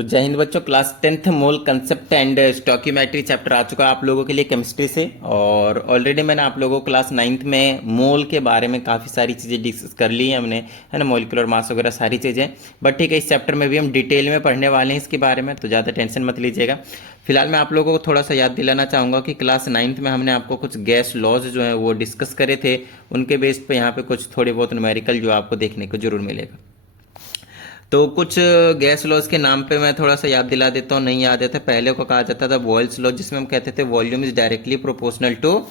तो जय हिंद बच्चों, class 10th mole concept and stoichiometry chapter आ चुका है आप लोगों के लिए केमिस्ट्री से। और ऑलरेडी मैंने आप लोगों को क्लास 9th में मोल के बारे में काफ़ी सारी चीज़ें डिस्कस कर ली हैं हमने, है ना, मॉलिक्यूलर मास वगैरह सारी चीज़ें। बट ठीक है, इस चैप्टर में भी हम डिटेल में पढ़ने वाले हैं इसके बारे में, तो ज़्यादा टेंशन मत लीजिएगा। फिलहाल मैं आप लोगों को थोड़ा सा याद दिलाना चाहूँगा कि क्लास 9th में हमने आपको कुछ गैस लॉज जो हैं वो डिस्कस करे थे। उनके बेस पे यहाँ पे कुछ थोड़े बहुत न्यूमेरिकल जो आपको देखने को जरूर मिलेगा। तो कुछ गैस लॉज के नाम पे मैं थोड़ा सा याद दिला देता हूँ, नहीं याद है तो पहले को कहा जाता था बॉयल्स लॉ, जिसमें हम कहते थे volume is directly proportional to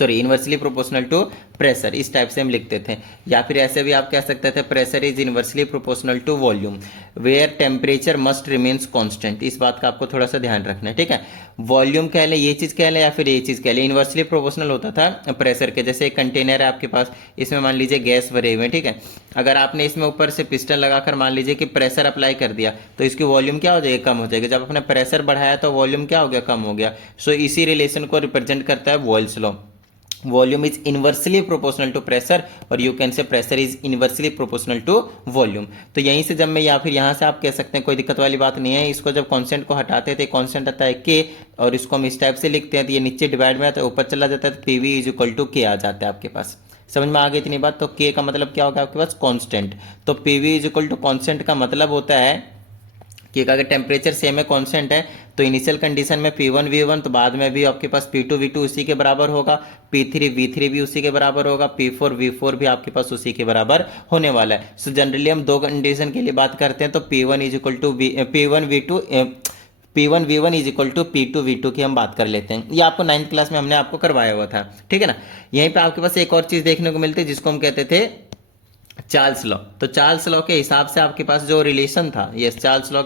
inversely proportional to pressure, इस टाइप से हम लिखते थे। या फिर ऐसे भी आप कह सकते थे pressure is inversely proportional to volume where temperature must remains constant. इस बात का आपको थोड़ा सा ध्यान रखना है, ठीक है। वॉल्यूम कह लें, ये चीज़ कह लें, या फिर ये चीज़ कह लें, इनवर्सली प्रोपोर्शनल होता था प्रेशर के। जैसे एक कंटेनर है आपके पास, इसमें मान लीजिए गैस भरे हुए हैं, ठीक है। अगर आपने इसमें ऊपर से पिस्टन लगाकर मान लीजिए कि प्रेशर अप्लाई कर दिया, तो इसकी वॉल्यूम क्या हो जाएगी, कम हो जाएगी। जब आपने प्रेशर बढ़ाया तो वॉल्यूम क्या हो गया, कम हो गया। सो इसी रिलेशन को रिप्रेजेंट करता है Boyle's law. Volume is inversely proportional to pressure, और you can say pressure is inversely proportional to volume. तो यहीं से जब मैं, या फिर यहाँ से आप कह सकते हैं, कोई दिक्कत वाली बात नहीं है। इसको जब कांस्टेंट को हटाते थे, कांस्टेंट आता है के, और इसको हम इस टाइप से लिखते हैं, तो ये नीचे डिवाइड में आता है, ऊपर चला जाता है, तो पीवी इज इक्वल टू के आ जाता है आपके पास। समझ में आ गई इतनी बात। तो के का मतलब क्या होगा आपके पास, कांस्टेंट। तो PV is equal to constant का मतलब होता है कि अगर टेम्परेचर सेम है, कांस्टेंट है, तो इनिशियल कंडीशन में P1 V1, तो बाद में भी आपके पास P2 V2 उसी के बराबर होगा, P3 V3 भी उसी के बराबर होगा, P4 V4 भी आपके पास उसी के बराबर होने वाला है। सो जनरली हम दो कंडीशन के लिए बात करते हैं, तो P1 is equal to P1 V2 P1 V1 is equal to P2 V2 की हम बात कर लेते हैं। ये आपको 9th क्लास में हमने आपको करवाया हुआ था, ठीक है ना। यहीं पे आपके पास एक और चीज़ देखने को मिलती है जिसको हम कहते थे चार्ल्स लॉ। तो चार्ल्स लॉ के हिसाब से आपके पास जो रिलेशन था, यस, चार्ल्स लॉ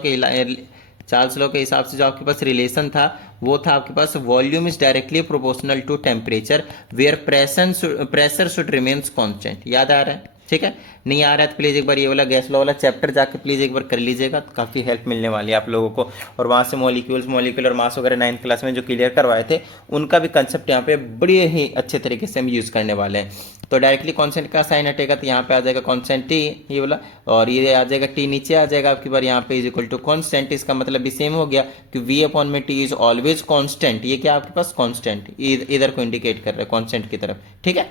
के हिसाब से जो आपके पास रिलेशन था वो था आपके पास volume is directly proportional to temperature where pressure should remains constant. याद आ रहा है, ठीक है। नहीं आ रहा है तो प्लीज़ एक बार ये वाला गैस लॉ वाला चैप्टर जाके प्लीज़ एक बार कर लीजिएगा, तो काफ़ी हेल्प मिलने वाली है आप लोगों को। और वहाँ से मॉलिक्यूलर मास वगैरह 9th क्लास में जो क्लियर करवाए थे, उनका भी कंसेप्ट यहाँ पे बड़े ही अच्छे तरीके से हम यूज़ करने वाले हैं। तो डायरेक्टली कॉन्स्टेंट का साइन हटेगा, तो यहाँ पे आ जाएगा कॉन्स्टेंट टी, ये वाला, और ये आ जाएगा टी नीचे आ जाएगा आपकी बार, यहाँ पे इज इक्वल टू कॉन्स्टेंट। इसका मतलब भी सेम हो गया कि वी अपॉन में टी इज ऑलवेज कॉन्स्टेंट। ये क्या आपके पास कॉन्स्टेंट इधर को इंडिकेट कर रहा है, कॉन्स्टेंट की तरफ, ठीक है।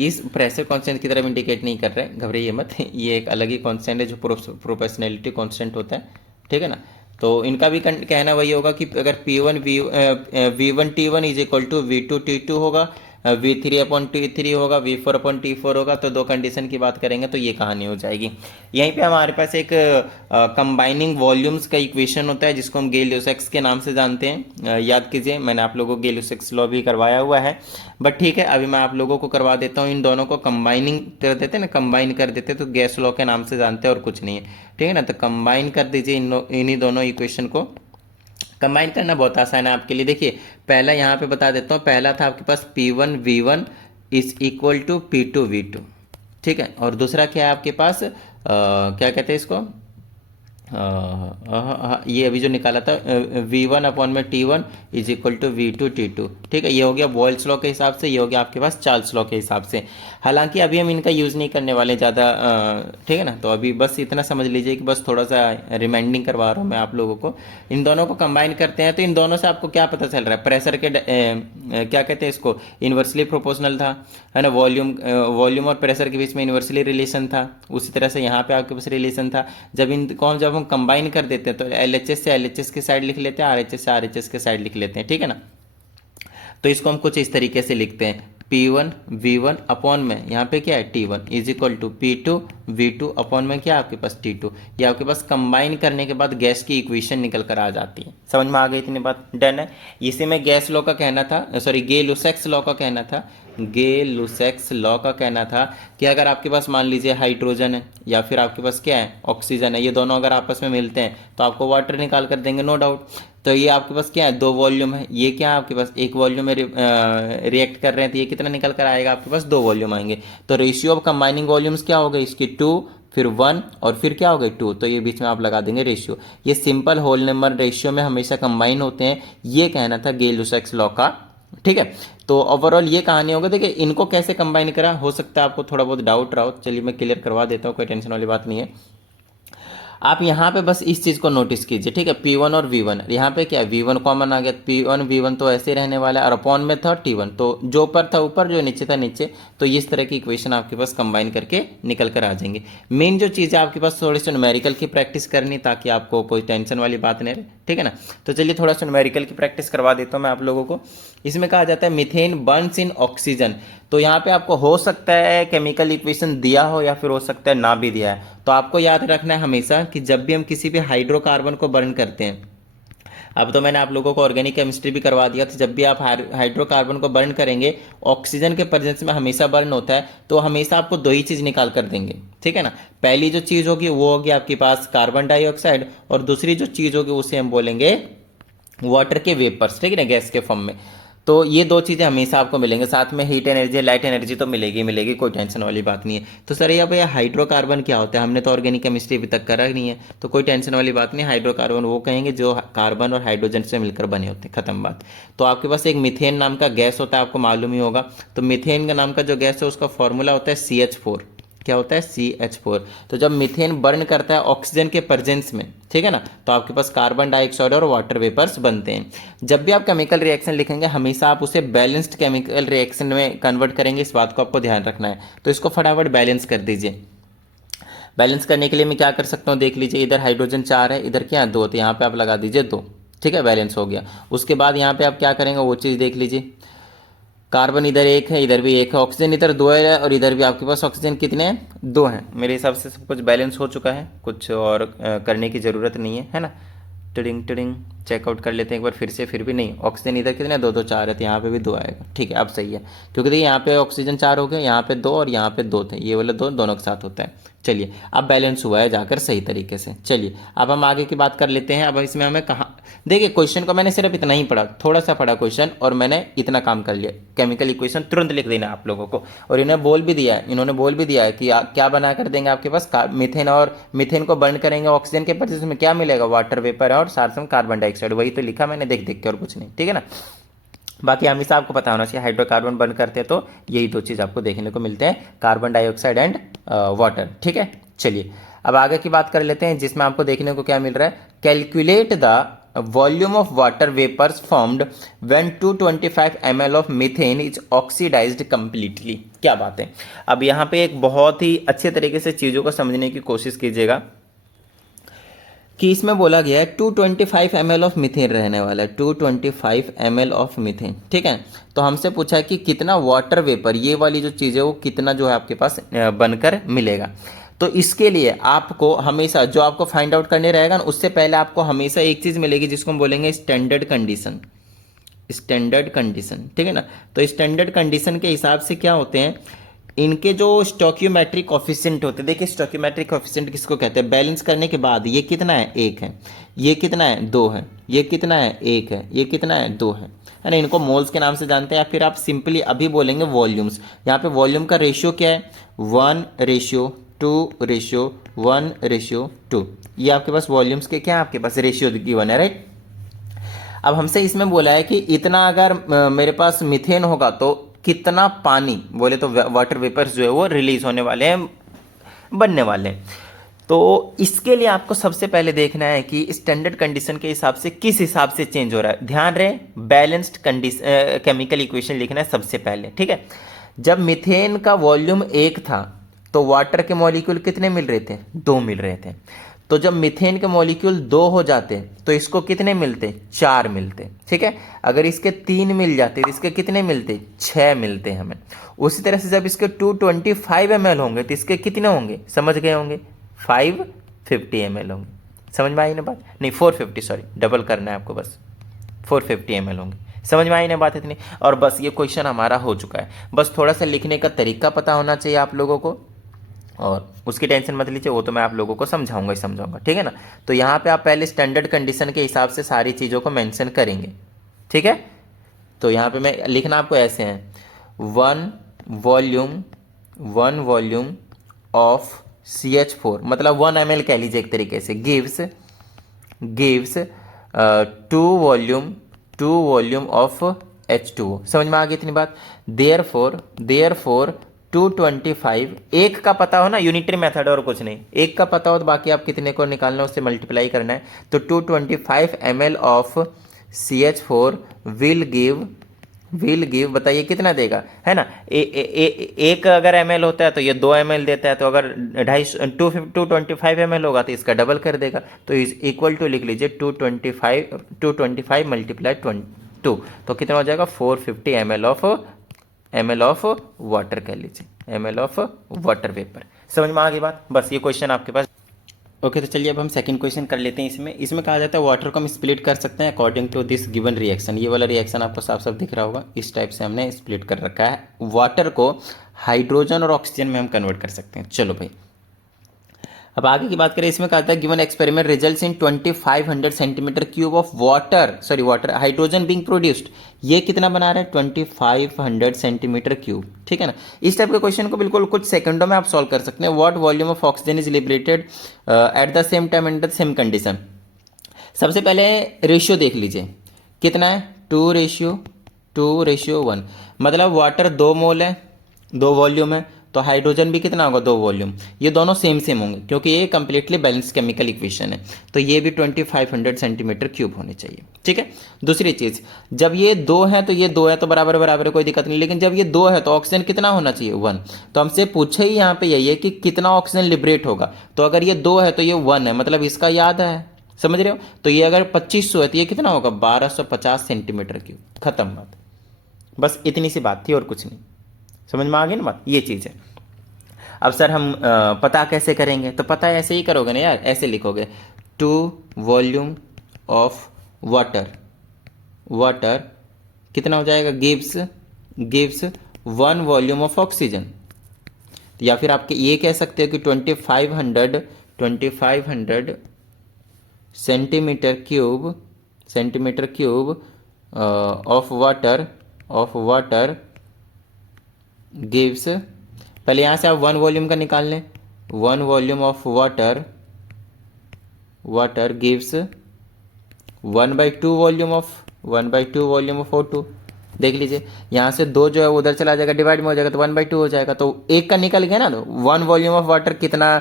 इस प्रेशर कांस्टेंट की तरफ इंडिकेट नहीं कर रहे हैं, घबराइए मत। ये एक अलग ही कांस्टेंट है जो प्रोपोर्शनैलिटी कांस्टेंट होता है, ठीक है ना। तो इनका भी कहना वही होगा कि अगर P1 V1 T1 is equal to V2 T2 होगा, V3 अपॉन T3 होगा, V4 अपॉन T4 होगा, तो दो कंडीशन की बात करेंगे तो ये कहानी हो जाएगी। यहीं पे हमारे पास एक कंबाइनिंग वॉल्यूम्स का इक्वेशन होता है जिसको हम गेल-ल्यूसेक्स के नाम से जानते हैं। याद कीजिए, मैंने आप लोगों को गेल-ल्यूसेक्स लॉ भी करवाया हुआ है, बट ठीक है, अभी मैं आप लोगों को करवा देता हूँ। इन दोनों को कंबाइनिंग कर देते हैं ना, कंबाइन कर देते तो गैस लॉ के नाम से जानते हैं और कुछ नहीं है, ठीक है ना। तो कंबाइन कर दीजिए इन्हीं दोनों इक्वेशन को। कंबाइन करना बहुत आसान है आपके लिए। देखिए, पहला यहाँ पे बता देता हूँ, पहला था आपके पास P1 V1 is equal to P2 V2, ठीक है। और दूसरा क्या है आपके पास, क्या कहते हैं इसको, ये अभी जो निकाला था V1 अपॉन में T1 is equal to V2 T2, ठीक है। ये हो गया बॉयल्स लॉ के हिसाब से, ये हो गया आपके पास चार्ल्स लॉ के हिसाब से। हालांकि अभी हम इनका यूज़ नहीं करने वाले ज़्यादा, ठीक है ना। तो अभी बस इतना समझ लीजिए कि बस थोड़ा सा रिमाइंडिंग करवा रहा हूँ मैं आप लोगों को। इन दोनों को कंबाइन करते हैं तो इन दोनों से आपको क्या पता चल रहा है, प्रेशर के क्या कहते हैं इसको, इन्वर्सली प्रोपोर्शनल था, है ना। वॉल्यूम और प्रेशर के बीच में इन्वर्सली रिलेशन था। उसी तरह से यहाँ पे आपके पास रिलेशन था। जब हम कंबाइन कर देते हैं तो LHS से LHS की साइड लिख लेते हैं, RHS से RHS की साइड लिख लेते हैं, ठीक है ना। तो इसको हम कुछ इस तरीके से लिखते हैं, P1 V1 अपॉन में यहाँ पे क्या है T1 is equal to P2 V2 upon में क्या है आपके पास T2। ये आपके पास कंबाइन करने के बाद गैस की इक्वेशन निकल कर आ जाती है। समझ में आ गई इतनी बात, डन है। इसी में गैस लॉ का कहना था, सॉरी गे-लुसेक्स लॉ का कहना था, गे-लुसेक्स लॉ का कहना था कि अगर आपके पास मान लीजिए हाइड्रोजन है या फिर आपके पास क्या है ऑक्सीजन है, ये दोनों अगर आपस में मिलते हैं तो आपको वाटर निकाल कर देंगे, नो डाउट। तो ये आपके पास क्या है, दो वॉल्यूम है, ये क्या है आपके पास एक वॉल्यूम में रिएक्ट कर रहे हैं, तो ये कितना निकल कर आएगा आपके पास, दो वॉल्यूम आएंगे। तो रेशियो ऑफ कंबाइनिंग वॉल्यूम्स क्या हो गई इसकी, 2 फिर 1 और फिर क्या हो गई 2, तो ये बीच में आप लगा देंगे रेशियो। ये सिंपल होल नंबर रेशियो में हमेशा कंबाइन होते हैं, ये कहना था गे-लुसेक्स लॉ का, ठीक है। तो ओवरऑल ये कहानी होगा। देखिए, इनको कैसे कंबाइन करा, हो सकता है आपको थोड़ा बहुत डाउट रहा हो, चलिए मैं क्लियर करवा देता हूँ, कोई टेंशन वाली बात नहीं है। आप यहाँ पे बस इस चीज़ को नोटिस कीजिए, ठीक है। P1 और V1, यहाँ पे क्या है, V1 कॉमन आ गया, P1 V1 तो ऐसे ही रहने वाला है, और अपॉन में था T1, तो जो ऊपर था ऊपर, जो नीचे था नीचे। तो इस तरह की इक्वेशन आपके पास कंबाइन करके निकल कर आ जाएंगे। मेन जो चीज़ है आपके पास थोड़ी सी न्यूमेरिकल की प्रैक्टिस करनी, ताकि आपको कोई टेंशन वाली बात नहीं रहे, ठीक है ना। तो चलिए थोड़ा सा न्यूमेरिकल की प्रैक्टिस करवा देता हूँ मैं आप लोगों को। इसमें कहा जाता है मीथेन बर्न्स इन ऑक्सीजन। तो यहाँ पे आपको हो सकता है केमिकल इक्वेशन दिया हो, या फिर हो सकता है ना भी दिया है। तो आपको याद रखना है हमेशा कि जब भी हम किसी भी हाइड्रोकार्बन को बर्न करते हैं, अब तो मैंने आप लोगों को ऑर्गेनिक केमिस्ट्री भी करवा दिया, तो जब भी आप हाइड्रोकार्बन को बर्न करेंगे, ऑक्सीजन के प्रेजेंस में हमेशा बर्न होता है, तो हमेशा आपको दो ही चीज़ निकाल कर देंगे, ठीक है ना। पहली जो चीज़ होगी वो होगी आपके पास कार्बन डाइऑक्साइड, और दूसरी जो चीज़ होगी उसे हम बोलेंगे वाटर के वेपर्स, ठीक है ना, गैस के फॉर्म में। तो ये दो चीज़ें हमेशा आपको मिलेंगे, साथ में हीट एनर्जी, लाइट एनर्जी तो मिलेगी मिलेगी, कोई टेंशन वाली बात नहीं है। तो सर ये भैया हाइड्रोकार्बन क्या होता है, हमने तो ऑर्गेनिक केमिस्ट्री अभी तक करा नहीं है, तो कोई टेंशन वाली बात नहीं। हाइड्रोकार्बन वो कहेंगे जो कार्बन और हाइड्रोजन से मिलकर बने होते हैं, खत्म बात। तो आपके पास एक मीथेन नाम का गैस होता है, आपको मालूम ही होगा। तो मीथेन का नाम का जो गैस है उसका फॉर्मूला होता है CH4। क्या होता है, CH4। तो जब मीथेन बर्न करता है ऑक्सीजन के प्रेजेंस में, ठीक है ना, तो आपके पास कार्बन डाइऑक्साइड और वाटर वेपर्स बनते हैं। जब भी आप केमिकल रिएक्शन लिखेंगे, हमेशा आप उसे बैलेंस्ड केमिकल रिएक्शन में कन्वर्ट करेंगे, इस बात को आपको ध्यान रखना है। तो इसको फटाफट बैलेंस कर दीजिए। बैलेंस करने के लिए मैं क्या कर सकता हूँ, देख लीजिए, इधर हाइड्रोजन 4 है, इधर क्या है 2, तो यहाँ पे आप लगा दीजिए 2, ठीक है, बैलेंस हो गया। उसके बाद यहाँ पे आप क्या करेंगे वो चीज़ देख लीजिए। कार्बन इधर 1 है, इधर भी 1 है, ऑक्सीजन इधर 2 है, और इधर भी आपके पास ऑक्सीजन कितने हैं, 2 हैं। मेरे हिसाब से सब कुछ बैलेंस हो चुका है, कुछ और करने की ज़रूरत नहीं है ना। टिडिंग टिडिंग चेकआउट कर लेते हैं एक बार फिर से, फिर भी नहीं। ऑक्सीजन इधर कितने, 2 2 4 है, तो यहाँ पे भी 2 आएगा, ठीक है, अब सही है। क्योंकि देखिए यहाँ पे ऑक्सीजन 4 हो गए, यहाँ पे 2 और यहाँ पे 2 थे, ये वाले 2 दोनों के साथ होता है। चलिए अब बैलेंस हुआ है जाकर सही तरीके से। चलिए अब हम आगे की बात कर लेते हैं। अब इसमें हमें कहाँ, देखिए क्वेश्चन को मैंने सिर्फ इतना ही पढ़ा, थोड़ा सा पढ़ा क्वेश्चन, और मैंने इतना काम कर लिया। केमिकल इक्वेशन तुरंत लिख देना आप लोगों को। और इन्होंने बोल भी दिया है, कि क्या बना कर देंगे आपके पास, मीथेन, और मीथेन को बर्न करेंगे ऑक्सीजन के पर, जिसमें क्या मिलेगा, वाटर वेपर और साथ में कार्बन डाइऑक्साइड। वही तो लिखा मैंने देख देख के, और कुछ नहीं, ठीक है ना। बाकी हमेशा आपको पता होना चाहिए, हाइड्रोकार्बन बर्न करते हैं तो यही दो चीज़ आपको देखने को मिलते हैं, कार्बन डाइऑक्साइड एंड वाटर, ठीक है। चलिए अब आगे की बात कर लेते हैं, जिसमें आपको देखने को क्या मिल रहा है, calculate the volume of water vapours formed when 225 ml of methane is oxidised completely. क्या बात है। अब यहाँ पे एक बहुत ही अच्छे तरीके से चीज़ों को समझने की कोशिश कीजिएगा कि इसमें बोला गया है 225 ml ऑफ मीथेन रहने वाला है, 225 ml ऑफ मीथेन, ठीक है। तो हमसे पूछा है कि कितना वाटर वेपर, ये वाली जो चीज़ है वो कितना जो है आपके पास बनकर मिलेगा। तो इसके लिए आपको हमेशा जो आपको फाइंड आउट करने रहेगा ना, उससे पहले आपको हमेशा एक चीज़ मिलेगी जिसको हम बोलेंगे स्टैंडर्ड कंडीशन। स्टैंडर्ड कंडीशन, ठीक है ना। तो स्टैंडर्ड कंडीशन के हिसाब से क्या होते हैं, इनके जो स्टोकियोमेट्रिक कोफिशिएंट होते हैं, देखिए स्टोकियोमेट्रिक कोफिशिएंट किसको कहते हैं, बैलेंस करने के बाद ये कितना है, 1 है, ये कितना है, 2 है, ये कितना है, 1 है, ये कितना है, 2 है ना। इनको मोल्स के नाम से जानते हैं, या फिर आप सिंपली अभी बोलेंगे वॉल्यूम्स। यहाँ पे वॉल्यूम का रेशियो क्या है, 1:2:1:2। ये आपके पास वॉल्यूम्स के क्या है, आपके पास रेशियो गिवन है, राइट। अब हमसे इसमें बोला है कि इतना अगर मेरे पास मीथेन होगा तो कितना पानी, बोले तो वाटर वेपर्स जो है वो रिलीज होने वाले हैं, बनने वाले हैं। तो इसके लिए आपको सबसे पहले देखना है कि स्टैंडर्ड कंडीशन के हिसाब से किस हिसाब से चेंज हो रहा है। ध्यान रहे, बैलेंस्ड कंडीशन केमिकल इक्वेशन लिखना है सबसे पहले, ठीक है। जब मीथेन का वॉल्यूम 1 था तो वाटर के मॉलिक्यूल कितने मिल रहे थे, 2 मिल रहे थे। तो जब मीथेन के मॉलिक्यूल 2 हो जाते तो इसको कितने मिलते, 4 मिलते, ठीक है। अगर इसके 3 मिल जाते तो इसके कितने मिलते, 6 मिलते हमें। उसी तरह से जब इसके 225 ml होंगे तो इसके कितने होंगे, समझ गए होंगे, 550 ml होंगे। समझ में आई ना बात, नहीं 450, सॉरी डबल करना है आपको, बस 450 ml होंगे। समझ में आई ना बात इतनी। और बस ये क्वेश्चन हमारा हो चुका है। बस थोड़ा सा लिखने का तरीका पता होना चाहिए आप लोगों को, और उसकी टेंशन मत लीजिए, वो तो मैं आप लोगों को समझाऊंगा ही समझाऊंगा, ठीक है ना। तो यहाँ पे आप पहले स्टैंडर्ड कंडीशन के हिसाब से सारी चीज़ों को मेंशन करेंगे, ठीक है। तो यहाँ पे मैं लिखना आपको ऐसे हैं, वन वॉल्यूम ऑफ CH4, मतलब 1 ml कह लीजिए एक तरीके से, गिव्स 2 वॉल्यूम ऑफ H2O। समझ में आ गई इतनी बात। देयरफॉर 225, एक का पता हो ना, यूनिटरी मेथड और कुछ नहीं, एक का पता हो तो बाकी आप कितने को निकालना है उससे मल्टीप्लाई करना है। तो 225 ml of CH4 will give बताइए कितना देगा, है ना। एक अगर ml होता है तो ये 2 ml देता है, तो अगर 225 ml होगा तो इसका डबल कर देगा, तो इज इक्वल टू लिख लीजिए 225 मल्टीप्लाई 2, तो कितना हो जाएगा 450 ml ऑफ वाटर कह लीजिए, ml ऑफ वाटर वेपर। समझ में आ गई बात, बस ये क्वेश्चन आपके पास। ओके तो चलिए अब हम सेकंड क्वेश्चन कर लेते हैं। इसमें कहा जाता है वाटर को हम स्प्लिट कर सकते हैं according to this given reaction. ये वाला रिएक्शन आपको साफ साफ दिख रहा होगा, इस टाइप से हमने स्प्लिट कर रखा है। वाटर को हाइड्रोजन और ऑक्सीजन में हम कन्वर्ट कर सकते हैं। चलो भाई अब आगे की बात करें, इसमें कहा था given experiment results in 2500 centimetre cube of water hydrogen being produced. ये कितना बना रहा है 2500 सेंटीमीटर क्यूब, ठीक है ना। इस टाइप के क्वेश्चन को बिल्कुल कुछ सेकंडों में आप सॉल्व कर सकते हैं। What volume of oxygen is liberated at the same time and the same condition. सबसे पहले रेशियो देख लीजिए कितना है, 2:1, मतलब वाटर 2 मोल है, 2 वॉल्यूम है, तो हाइड्रोजन भी कितना होगा 2 वॉल्यूम। ये दोनों सेम सेम होंगे क्योंकि ये कंप्लीटली बैलेंस केमिकल इक्वेशन है, तो ये भी 2500 सेंटीमीटर क्यूब होने चाहिए, ठीक है। दूसरी चीज, जब ये 2 है तो ये 2 है तो बराबर बराबर है, कोई दिक्कत नहीं, लेकिन जब ये 2 है तो ऑक्सीजन कितना होना चाहिए 1। तो हमसे पूछे ही यहाँ पे यही है कि कितना ऑक्सीजन लिबरेट होगा, तो अगर ये 2 है तो ये 1 है, मतलब इसका याद है, समझ रहे हो। तो ये अगर 2500 है तो ये कितना होगा 1250 सेंटीमीटर क्यूब, खत्म बात। बस इतनी सी बात थी और कुछ नहीं, समझ में आ गई ना बात, ये चीज़ है। अब सर हम पता कैसे करेंगे, तो पता ऐसे ही करोगे ना यार, ऐसे लिखोगे 2 वॉल्यूम ऑफ वाटर कितना हो जाएगा गिव्स 1 वॉल्यूम ऑफ ऑक्सीजन। या फिर आपके ये कह सकते हो कि 2500 centimetre cube of water gives, पहले यहाँ से आप 1 वॉल्यूम का निकाल लें, 1 volume of water gives 1/2 volume of O2। देख लीजिए यहाँ से 2 जो है उधर चला जाएगा, डिवाइड में हो जाएगा तो 1/2 हो जाएगा, तो एक का निकल गया ना, तो 1 वॉल्यूम ऑफ वाटर कितना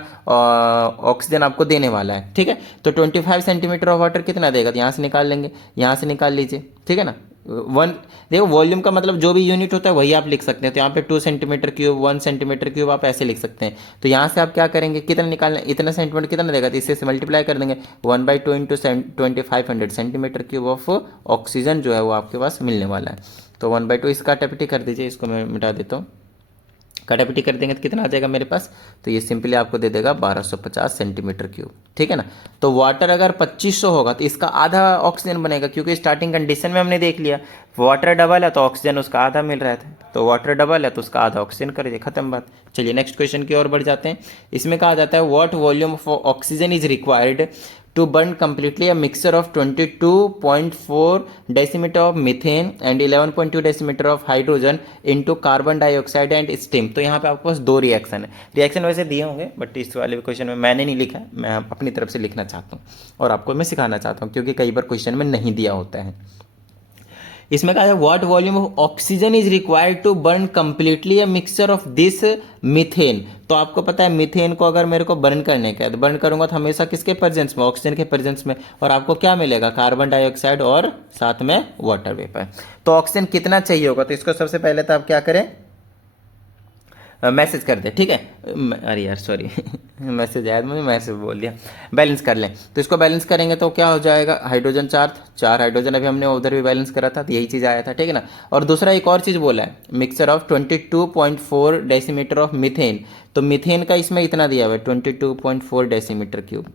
ऑक्सीजन आपको देने वाला है, ठीक है। तो 25 सेंटीमीटर ऑफ वाटर कितना देगा, तो यहाँ से निकाल लेंगे, यहाँ से निकाल लीजिए, ठीक है ना। देखो वॉल्यूम का मतलब जो भी यूनिट होता है वही आप लिख सकते हैं, तो यहाँ पे 2 सेंटीमीटर क्यूब 1 सेंटीमीटर क्यूब आप ऐसे लिख सकते हैं। तो यहाँ से आप क्या करेंगे, कितना निकालना, इतना सेंटीमीटर कितना देगा, तो इससे मल्टीप्लाई कर देंगे, 1/2 into 2500 centimetre cube of oxygen जो है वो आपके पास मिलने वाला है। तो 1/2 इसका काटापिटी कर दीजिए, इसको मैं मिटा देता हूँ, काटापिटी कर देंगे तो कितना आ जाएगा मेरे पास, तो ये सिंपली आपको दे देगा 1250 सेंटीमीटर क्यूब, ठीक है ना। तो वाटर अगर 2500 होगा तो इसका आधा ऑक्सीजन बनेगा, क्योंकि स्टार्टिंग कंडीशन में हमने देख लिया वाटर डबल है तो ऑक्सीजन उसका आधा मिल रहा था, तो वाटर डबल है तो उसका आधा ऑक्सीजन कर दिए, खत्म बात। चलिए नेक्स्ट क्वेश्चन की ओर बढ़ जाते हैं। इसमें कहा जाता है what volume of oxygen is required to burn completely a mixture of 22.4 decimeter of methane and 11.2 decimeter of hydrogen into carbon dioxide and steam। तो यहाँ पे आपके पास 2 रिएक्शन है, रिएक्शन वैसे दिए होंगे बट इस वाले क्वेश्चन में मैंने नहीं लिखा है, मैं अपनी तरफ से लिखना चाहता हूँ और आपको मैं सिखाना चाहता हूँ, क्योंकि कई बार क्वेश्चन में नहीं दिया होता है। इसमें कहा है what volume of oxygen is required to burn completely a mixture of this methane. तो आपको पता है मीथेन को अगर मेरे को बर्न करने का है तो बर्न करूंगा तो हमेशा किसके प्रेजेंस में, ऑक्सीजन के प्रेजेंस में, और आपको क्या मिलेगा कार्बन डाइऑक्साइड और साथ में वाटर वेपर। तो ऑक्सीजन कितना चाहिए होगा, तो इसको सबसे पहले तो आप क्या करें, मैसेज कर दे, ठीक है। अरे यार सॉरी मैसेज आया, मुझे मैसेज बोल दिया, बैलेंस कर लें। तो इसको बैलेंस करेंगे तो क्या हो जाएगा, हाइड्रोजन 4 हाइड्रोजन, अभी हमने उधर भी बैलेंस करा था तो यही चीज़ आया था, ठीक है ना। और दूसरा एक और चीज़ बोला है, mixture of 22.4 decimetre of methane. तो मीथेन का इसमें इतना दिया हुआ है 22.4 डेसीमीटर क्यूब,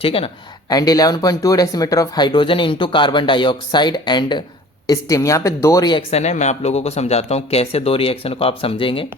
ठीक है ना, and 11.2 decimetre of hydrogen into carbon dioxide and steam. यहाँ पे 2 रिएक्शन है, मैं आप लोगों को समझाता हूँ कैसे 2 रिएक्शन को आप समझेंगे।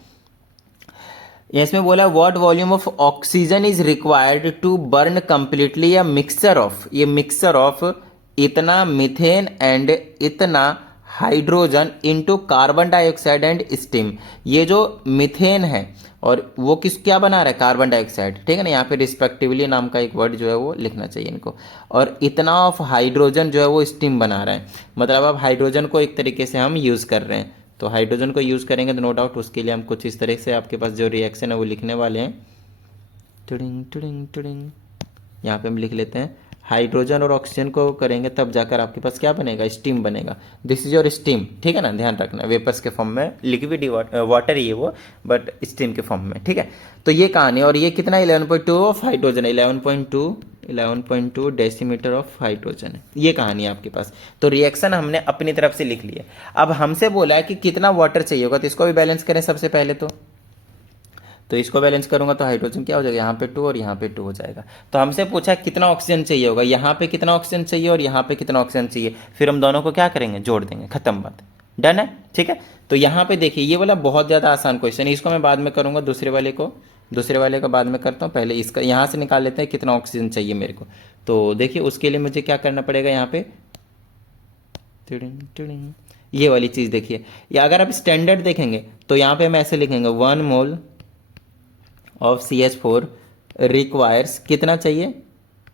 इसमें बोला what volume of oxygen is required to burn completely a mixture of, ये मिक्सचर ऑफ इतना मीथेन एंड इतना hydrogen into carbon dioxide and steam. ये जो मीथेन है और वो क्या बना रहा है, कार्बन डाइऑक्साइड, ठीक है ना। यहाँ पे रिस्पेक्टिवली नाम का एक वर्ड जो है वो लिखना चाहिए इनको, और इतना ऑफ हाइड्रोजन जो है वो स्टीम बना रहा है, मतलब अब हाइड्रोजन को एक तरीके से हम यूज़ कर रहे हैं, तो हाइड्रोजन को यूज़ करेंगे तो नो डाउट उसके लिए हम कुछ इस तरह से आपके पास जो रिएक्शन है वो लिखने वाले हैं। टिडिंग टिडिंग टिडिंग, यहाँ पे हम लिख लेते हैं हाइड्रोजन और ऑक्सीजन को करेंगे तब जाकर आपके पास क्या बनेगा, स्टीम बनेगा। दिस इज योर स्टीम, ठीक है ना, ध्यान रखना वेपर्स के फॉर्म में, लिक्विड वाटर ही है वो, बट स्टीम के फॉर्म में, ठीक है। तो ये कहानी, और ये कितना 11.2 of hydrogen, 11.2 decimetre of hydrogen है, ये कहानी है आपके पास। तो रिएक्शन हमने अपनी तरफ से लिख लिया। अब हमसे बोला है कि कितना वाटर चाहिए होगा, तो इसको भी बैलेंस करें सबसे पहले। तो इसको बैलेंस करूंगा तो हाइड्रोजन क्या हो जाएगा, यहाँ पे 2 और यहाँ पे 2 हो जाएगा। तो हमसे पूछा कितना ऑक्सीजन चाहिए होगा, यहाँ पे कितना ऑक्सीजन चाहिए और यहाँ पे कितना ऑक्सीजन चाहिए, फिर हम दोनों को क्या करेंगे, जोड़ देंगे, खत्म बात, डन है, ठीक है। तो यहाँ पे देखिए ये वाला बहुत ज़्यादा आसान क्वेश्चन है, इसको मैं बाद में करूँगा, दूसरे वाले को बाद में करता हूँ, पहले इसका यहाँ से निकाल लेते हैं कितना ऑक्सीजन चाहिए मेरे को। तो देखिए उसके लिए मुझे क्या करना पड़ेगा, यहाँ पे टिडिंग टिडिंग, ये वाली चीज़ देखिए, या अगर आप स्टैंडर्ड देखेंगे तो यहाँ पे हम ऐसे लिखेंगे 1 मोल ऑफ CH4 रिक्वायर्स, कितना चाहिए,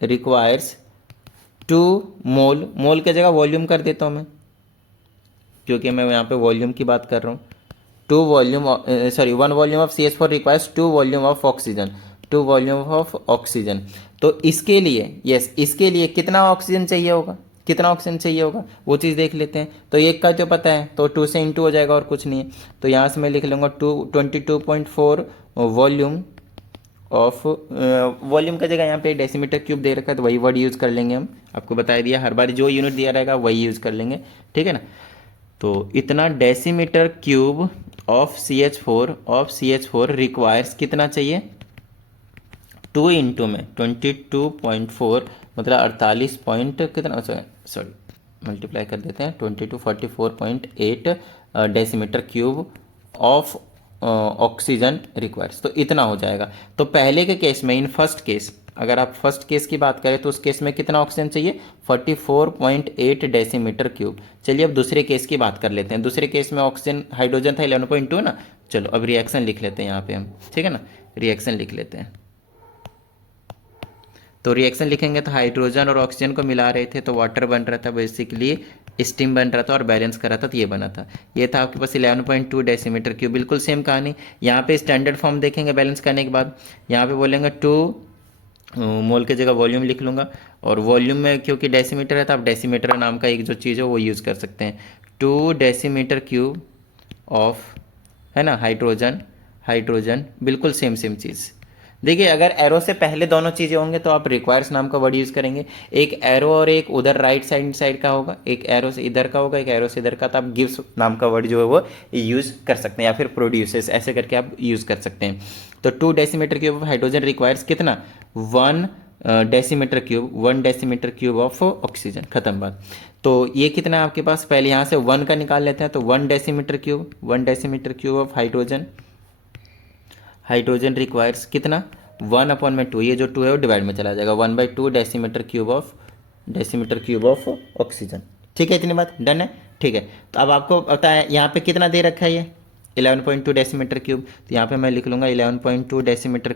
रिक्वायर्स 2 मोल, मोल की जगह वॉल्यूम कर देता हूँ मैं, क्योंकि मैं यहाँ पे वॉल्यूम की बात कर रहा हूँ। 1 volume of CH4 requires 2 volume of oxygen, 2 volume of oxygen. तो इसके लिए इसके लिए कितना ऑक्सीजन चाहिए होगा, कितना ऑक्सीजन चाहिए होगा वो चीज़ देख लेते हैं। तो एक का जो पता है तो 2 से इंटू हो जाएगा और कुछ नहीं है। तो यहाँ से मैं लिख लूँगा 22.4 वॉल्यूम ऑफ, वॉल्यूम का जगह यहाँ पे डेसीमीटर क्यूब दे रखा है तो वही वर्ड यूज़ कर लेंगे हम, आपको बता दिया, हर बार जो यूनिट दिया रहेगा वही यूज़ कर लेंगे, ठीक है ना। तो इतना decimetre cube of CH4 requires कितना चाहिए, 2 इंटू में 22.4 मतलब 48 पॉइंट कितना, सॉरी मल्टीप्लाई कर देते हैं, 44.8 decimetre cube of oxygen requires, तो इतना हो जाएगा। तो पहले के केस में, इन फर्स्ट केस, अगर आप फर्स्ट केस की बात करें तो उस केस में कितना ऑक्सीजन चाहिए, 44.8 डेसीमीटर क्यूब। चलिए अब दूसरे केस की बात कर लेते हैं। दूसरे केस में ऑक्सीजन, हाइड्रोजन था 11.2 ना। चलो अब रिएक्शन लिख लेते हैं यहाँ पे हम, ठीक है ना, रिएक्शन लिख लेते हैं। तो रिएक्शन लिखेंगे तो हाइड्रोजन और ऑक्सीजन को मिला रहे थे तो वाटर बन रहा था, बेसिकली स्टीम बन रहा था और बैलेंस कर रहा था, तो ये बना था। ये था आपके पास 11.2 डेसीमीटर क्यूब। बिल्कुल सेम कहानी यहाँ पे स्टैंडर्ड फॉर्म देखेंगे बैलेंस करने के बाद, यहाँ पे बोलेंगे 2 मोल की जगह वॉल्यूम लिख लूँगा, और वॉल्यूम में क्योंकि डेसीमीटर है तो आप डेसीमीटर नाम का एक जो चीज़ है वो यूज़ कर सकते हैं। 2 डेसीमीटर क्यूब ऑफ, है ना, हाइड्रोजन बिल्कुल सेम चीज़। देखिए अगर एरो से पहले दोनों चीज़ें होंगे तो आप रिक्वायर्स नाम का वर्ड यूज़ करेंगे, एक एरो और एक उधर राइट साइड का होगा, एक एरो से इधर का होगा, एक एरो से इधर का, तो आप गिव्स नाम का वर्ड जो है वो यूज़ कर सकते हैं, या फिर प्रोड्यूसेस ऐसे करके आप यूज़ कर सकते हैं। तो 2 decimetre cube of hydrogen requires कितना, 1 डेसीमीटर क्यूब ऑफ ऑक्सीजन, खत्म बात। तो ये कितना है आपके पास, पहले यहाँ से 1 का निकाल लेते हैं, तो 1 decimetre cube of hydrogen requires कितना, 1/2, ये जो 2 है वो डिवाइड में चला जाएगा, 1/2 डेसीमीटर क्यूब ऑफ ऑक्सीजन, ठीक है, इतनी बात डन है, ठीक है। तो अब आपको पता है यहाँ पे कितना दे रखा है, ये 11.2 डेसीमीटर क्यूब, तो यहाँ पे मैं लिख लूँगा 11.2 decimetre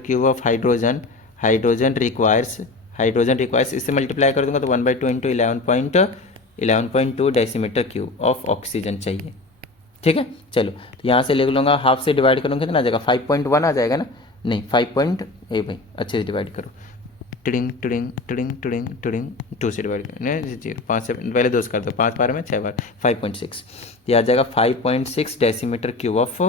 cube of hydrogen requires, इससे मल्टीप्लाई कर दूंगा तो 1/2 into 11.2 decimetre cube of oxygen चाहिए, ठीक है। चलो तो यहाँ से लिख लूँगा, हाफ से डिवाइड करूँगा कितना आ जाएगा, 5.1 आ जाएगा ना, नहीं 5 से डिवाइड करो, टिडिंग 2 से डिवाइड करो, 0 5 से पहले 2 कर दो, 5 बार में 6 बार, 5.6, ये आ जाएगा 5.6 डेसीमीटर क्यूब ऑफ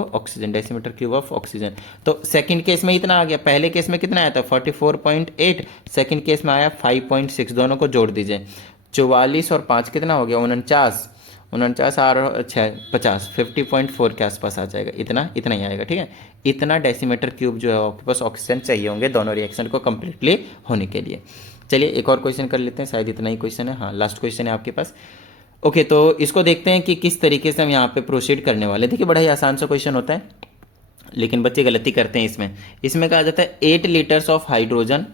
ऑक्सीजन। तो सेकंड केस में इतना आ गया, पहले केस में कितना आया था 44.8, सेकंड केस में आया 5.6, दोनों को जोड़ दीजिए, 44 और 5 कितना हो गया, 49 और 6 50, 50.4 के आसपास आ जाएगा, इतना ही आएगा, ठीक है। इतना डेसीमीटर क्यूब जो है आपके पास ऑक्सीजन चाहिए होंगे दोनों रिएक्शन को कम्प्लीटली होने के लिए। चलिए एक और क्वेश्चन कर लेते हैं, शायद इतना ही क्वेश्चन है, हाँ लास्ट क्वेश्चन है आपके पास। ओके तो इसको देखते हैं कि किस तरीके से हम यहाँ पे प्रोसीड करने वाले। देखिए बड़ा ही आसान सा क्वेश्चन होता है, लेकिन बच्चे गलती करते हैं इसमें कहा जाता है 8 लीटर्स ऑफ हाइड्रोजन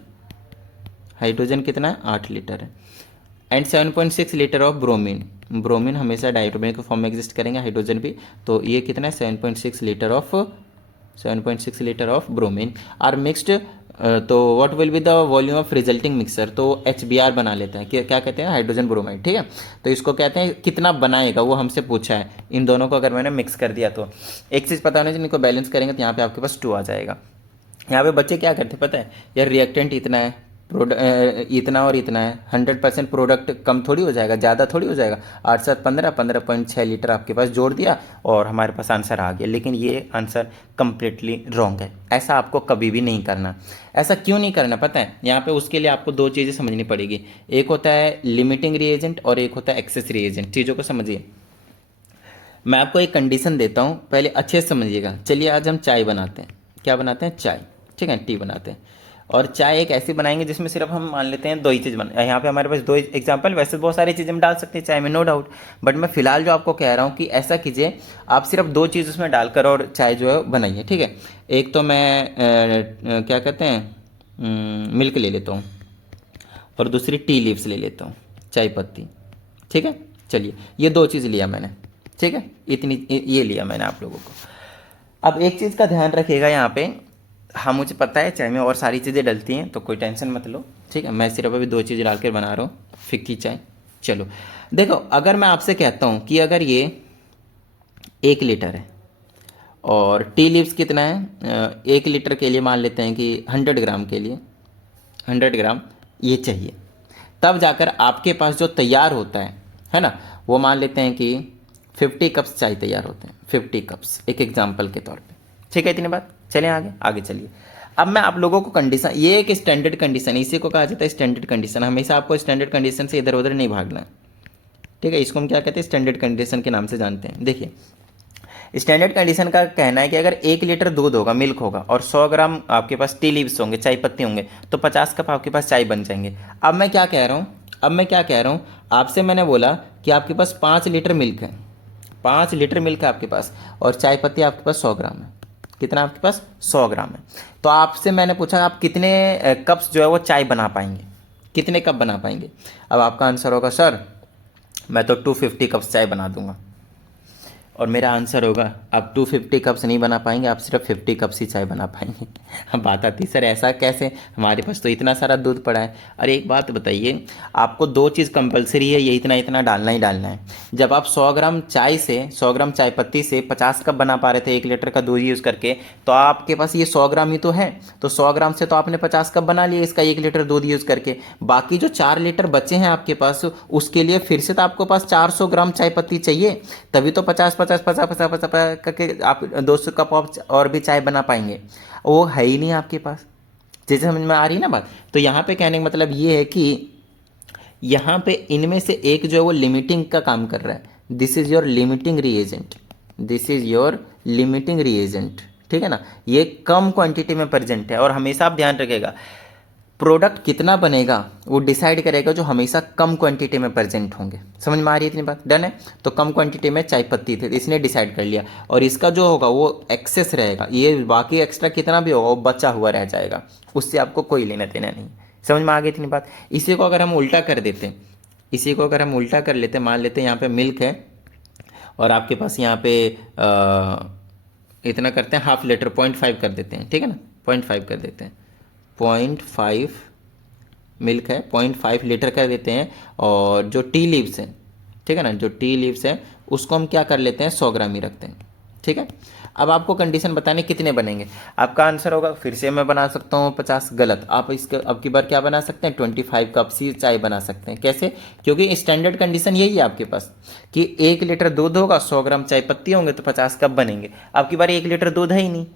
कितना है, 8 लीटर है, एंड 7.6 लीटर ऑफ ब्रोमीन हमेशा डायटोमिक के फॉर्म में एग्जिस्ट करेंगे, हाइड्रोजन भी, तो ये कितना है 7.6 litre of bromine are mixed तो what will be the volume of resulting mixture, तो HBr बना लेते हैं, क्या कहते हैं, हाइड्रोजन ब्रोमाइड, ठीक है। तो इसको कहते हैं कितना बनाएगा, वो हमसे पूछा है। इन दोनों को अगर मैंने मिक्स कर दिया तो एक चीज़ पता होनी चाहिए, इनको बैलेंस करेंगे तो यहाँ पे आपके पास 2 आ जाएगा। यहाँ पे बच्चे क्या करते हैं पता है, यार रिएक्टेंट इतना है, इतना और इतना है, 100% प्रोडक्ट कम थोड़ी हो जाएगा, ज़्यादा थोड़ी हो जाएगा। 8 7 15 15.6 लीटर आपके पास जोड़ दिया और हमारे पास आंसर आ गया। लेकिन ये आंसर कंप्लीटली रॉन्ग है, ऐसा आपको कभी भी नहीं करना। ऐसा क्यों नहीं करना पता है, यहाँ पे उसके लिए आपको 2 चीज़ें समझनी पड़ेगी। एक होता है लिमिटिंग रिएजेंट और एक होता है एक्सेस रिएजेंट। चीज़ों को समझिए, मैं आपको एक कंडीशन देता हूँ, पहले अच्छे से समझिएगा। चलिए आज हम चाय बनाते हैं, क्या बनाते हैं, चाय, ठीक है, टी बनाते हैं। और चाय एक ऐसी बनाएंगे जिसमें सिर्फ हम मान लेते हैं 2 ही चीज़ बना, यहाँ पे हमारे पास 2 एग्जाम्पल, वैसे बहुत सारी चीज़ें हम डाल सकते हैं चाय में, नो डाउट। बट मैं फिलहाल जो आपको कह रहा हूँ कि ऐसा कीजिए, आप सिर्फ 2 चीज़ उसमें डालकर और चाय जो है बनाइए, ठीक है। एक तो मैं क्या कहते हैं, मिल्क ले लेता हूँ, और दूसरी टी लीव्स ले लेता हूँ, चाय पत्ती, ठीक है। चलिए ये 2 चीज़ लिया मैंने, ठीक है, इतनी ये लिया मैंने आप लोगों को। अब एक चीज़ का ध्यान रखिएगा यहाँ पे, हाँ मुझे पता है चाय में और सारी चीज़ें डलती हैं, तो कोई टेंशन मत लो, ठीक है। मैं सिर्फ अभी 2 चीज़ें डाल कर बना रहा हूँ, फिक्की चाय। चलो देखो, अगर मैं आपसे कहता हूँ कि अगर ये 1 लीटर है और टी लीव्स कितना है, 1 लीटर के लिए मान लेते हैं कि 100 ग्राम के लिए 100 ग्राम ये चाहिए, तब जाकर आपके पास जो तैयार होता है ना, वो मान लेते हैं कि 50 कप्स चाय तैयार होते हैं, 50 कप्स, एक एग्जाम्पल के तौर पे, ठीक है। इतनी बात, चलें आगे आगे चलिए। अब मैं आप लोगों को कंडीशन, ये एक स्टैंडर्ड कंडीशन, इसी को कहा जाता है स्टैंडर्ड कंडीशन। हमेशा आपको स्टैंडर्ड कंडीशन से इधर उधर नहीं भागना है, ठीक है। इसको हम क्या कहते हैं, स्टैंडर्ड कंडीशन के नाम से जानते हैं। देखिए स्टैंडर्ड कंडीशन का कहना है कि अगर 1 लीटर दूध होगा, मिल्क होगा, और 100 ग्राम आपके पास टी लीव्स होंगे, चाय पत्ती होंगे, तो 50 कप आपके पास चाय बन जाएंगे। अब मैं क्या कह रहा हूँ, आपसे मैंने बोला कि आपके पास 5 लीटर मिल्क है, 5 लीटर मिल्क है आपके पास, और चाय पत्ती आपके पास 100 ग्राम है। कितना आपके पास, 100 ग्राम है। तो आपसे मैंने पूछा आप कितने कप्स जो है वो चाय बना पाएंगे, कितने कप बना पाएंगे। अब आपका आंसर होगा सर मैं तो 250 कप्स चाय बना दूंगा, और मेरा आंसर होगा आप 250 कप्स नहीं बना पाएंगे, आप सिर्फ 50 कप्स ही चाय बना पाएंगे। अब बात आती सर ऐसा कैसे, हमारे पास तो इतना सारा दूध पड़ा है। अरे एक बात बताइए, आपको 2 चीज़ कंपलसरी है, ये इतना इतना डालना ही डालना है। जब आप 100 ग्राम चाय से, 100 ग्राम चाय पत्ती से 50 कप बना पा रहे थे 1 लीटर का दूध यूज़ करके, तो आपके पास ये 100 ग्राम ही तो है, तो 100 ग्राम से तो आपने 50 कप बना लिए इसका 1 लीटर दूध यूज़ करके। बाकी जो 4 लीटर बचे हैं आपके पास, उसके लिए फिर से तो आपको पास 400 ग्राम चाय पत्ती चाहिए, तभी तो 50 50 50 50 50 करके आप 200 कप और भी चाय बना पाएंगे। वो है ही नहीं आपके पास, जैसे समझ में आ रही है ना बात। तो यहाँ पे कहने का मतलब ये है कि यहाँ पे इनमें से एक जो है वो लिमिटिंग का काम कर रहा है, this is your limiting reagent, this is your limiting reagent, ठीक है ना। ये कम क्वांटिटी में प्रेजेंट है, और हमेशा आप ध्यान रखिएगा प्रोडक्ट कितना बनेगा वो डिसाइड करेगा जो हमेशा कम क्वांटिटी में प्रेजेंट होंगे। समझ में आ रही है इतनी बात, डन है। तो कम क्वांटिटी में चाय पत्ती थी, इसने डिसाइड कर लिया, और इसका जो होगा वो एक्सेस रहेगा, ये बाकी एक्स्ट्रा कितना भी होगा वो बचा हुआ रह जाएगा, उससे आपको कोई लेना देना नहीं। समझ में आ गई इतनी बात। इसी को अगर हम उल्टा कर देते, इसी को अगर हम उल्टा कर लेते, मान लेते हैं यहाँ पे मिल्क है और आपके पास यहाँ पे इतना करते हैं, हाफ लीटर 0.5 कर देते हैं, ठीक है ना, 0.5 कर देते हैं, 0.5 मिल्क है, 0.5 लीटर कर देते हैं। और जो टी लीव्स हैं, ठीक है ना, जो टी लीव्स हैं उसको हम क्या कर लेते हैं, 100 ग्राम ही रखते हैं, ठीक है। अब आपको कंडीशन बताने कितने बनेंगे, आपका आंसर होगा, फिर से मैं बना सकता हूँ 50, गलत। आप इसका अब की बार क्या बना सकते हैं, 25 कप सी चाय बना सकते हैं। कैसे, क्योंकि स्टैंडर्ड कंडीशन यही है आपके पास कि 1 लीटर दूध होगा, 100 ग्राम चाय पत्ती होंगे, तो 50 कप बनेंगे। अब की बार 1 लीटर दूध है ही नहीं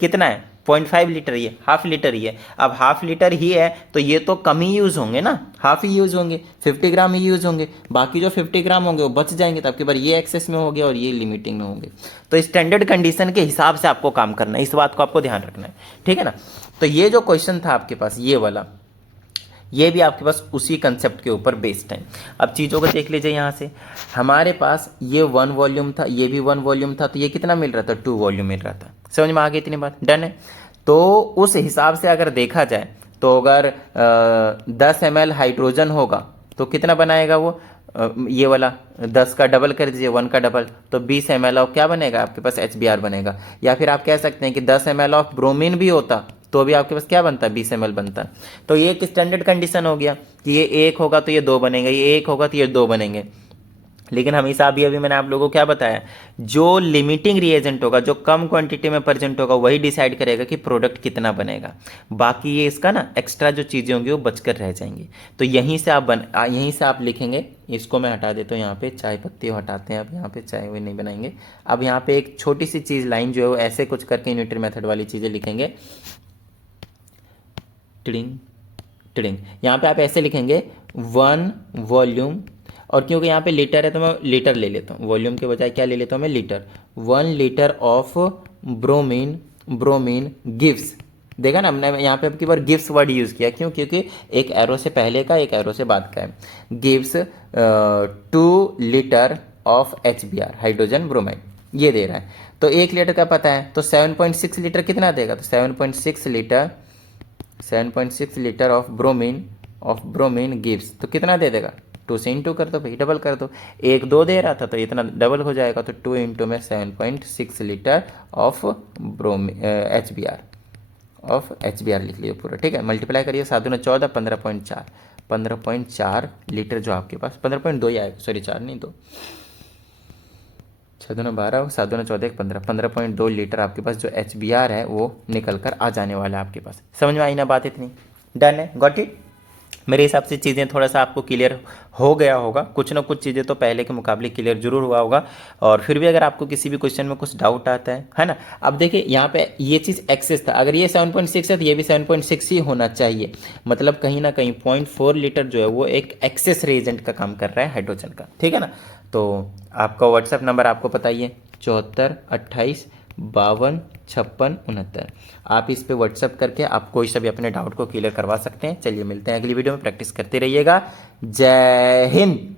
कितना है, 0.5 लीटर ही है, हाफ लीटर ही है। अब हाफ लीटर ही है तो ये तो कम ही यूज़ होंगे ना, हाफ ही यूज़ होंगे, 50 ग्राम ही यूज़ होंगे, बाकी जो 50 ग्राम होंगे वो बच जाएंगे। तो आपके बार ये एक्सेस में हो गया और ये लिमिटिंग में होंगे। तो स्टैंडर्ड कंडीशन के हिसाब से आपको काम करना है, इस बात को आपको ध्यान रखना है, ठीक है ना। तो ये जो क्वेश्चन था आपके पास ये वाला, ये भी आपके पास उसी कंसेप्ट के ऊपर बेस्ड है। अब चीज़ों को देख लीजिए, यहाँ से हमारे पास ये 1 वॉल्यूम था, ये भी 1 वॉल्यूम था, तो ये कितना मिल रहा था, 2 वॉल्यूम मिल रहा था। समझ में आ गई इतनी बात, डन है। तो उस हिसाब से अगर देखा जाए तो अगर 10 ml हाइड्रोजन होगा तो कितना बनाएगा वो, ये वाला 10 का डबल कर दीजिए, 1 का डबल, तो 20 ml ऑफ क्या बनेगा आपके पास, HBr बनेगा। या फिर आप कह सकते हैं कि 10 ml ऑफ ब्रोमीन भी होता तो भी आपके पास क्या बनता है 20 ml बनता है। तो ये एक स्टैंडर्ड कंडीशन हो गया कि ये 1 होगा तो ये 2 बनेंगे, ये 1 होगा तो ये 2 बनेंगे। लेकिन हमेशा अभी मैंने आप लोगों को क्या बताया, जो लिमिटिंग रिएजेंट होगा, जो कम क्वांटिटी में प्रेजेंट होगा, वही डिसाइड करेगा कि प्रोडक्ट कितना बनेगा। बाकी ये इसका ना एक्स्ट्रा जो चीज़ें होंगी वो बचकर रह जाएंगी। तो यहीं से आप लिखेंगे। इसको मैं हटा देता हूँ, यहाँ पे चाय पत्ती हटाते हैं, अब यहाँ पे चाय हुई नहीं बनाएंगे। अब यहाँ पे एक छोटी सी चीज़ लाइन जो है वो ऐसे कुछ करके यूनिटरी मेथड वाली चीज़ें लिखेंगे, टिडिंग टिडिंग। यहाँ पे आप ऐसे लिखेंगे 1 वॉल्यूम, और क्योंकि यहाँ पे लीटर है तो मैं लीटर ले लेता हूँ, वॉल्यूम के बजाय क्या ले लेता हूँ मैं, litre. 1 litre of bromine gives, देखा ना हमने यहाँ पे अब की बार गिव्स वर्ड यूज़ किया, क्यों, क्योंकि एक एरो से पहले का एक एरो से बाद का है। Gives 2 litre of HBr hydrogen bromide, ये दे रहा है। तो 1 लीटर का पता है, तो 7.6 लीटर कितना देगा, तो 7.6 लीटर ऑफ ब्रोमीन गिव्स, तो कितना दे देगा, 2 से इंटू कर दो भाई, डबल कर दो। 1 2 दे रहा था तो इतना डबल हो जाएगा, तो 2 इंटू में 7.6 लीटर ऑफ HBr लिख लियो पूरा, ठीक है। मल्टीप्लाई करिए, 7 दूना 14, 15.4 लीटर जो आपके पास, 15.2 ही आएगा, सॉरी 4 नहीं 2, 6 दूना 12, 7 दूना 14, 15.2 लीटर आपके पास जो HBr है वो निकल कर आ जाने वाला है आपके पास। समझ में आई ना बात इतनी, डन है, गॉट इट। मेरे हिसाब से चीज़ें थोड़ा सा आपको क्लियर हो गया होगा, कुछ ना कुछ चीज़ें तो पहले के मुकाबले क्लियर जरूर हुआ होगा। और फिर भी अगर आपको किसी भी क्वेश्चन में कुछ डाउट आता है ना, अब देखिए यहाँ पे ये चीज़ एक्सेस था, अगर ये 7.6 है तो ये भी 7.6 ही होना चाहिए। मतलब कहीं ना कहीं 0.4 लीटर जो है वो एक एक्सेस रिएजेंट का काम कर रहा है हाइड्रोजन का, ठीक है ना। तो आपका व्हाट्सएप नंबर आपको बताइए 74 28 52 56 69। आप इस पे व्हाट्सएप करके आप कोई सा भी अपने डाउट को क्लियर करवा सकते हैं। चलिए मिलते हैं अगली वीडियो में, प्रैक्टिस करते रहिएगा। जय हिंद।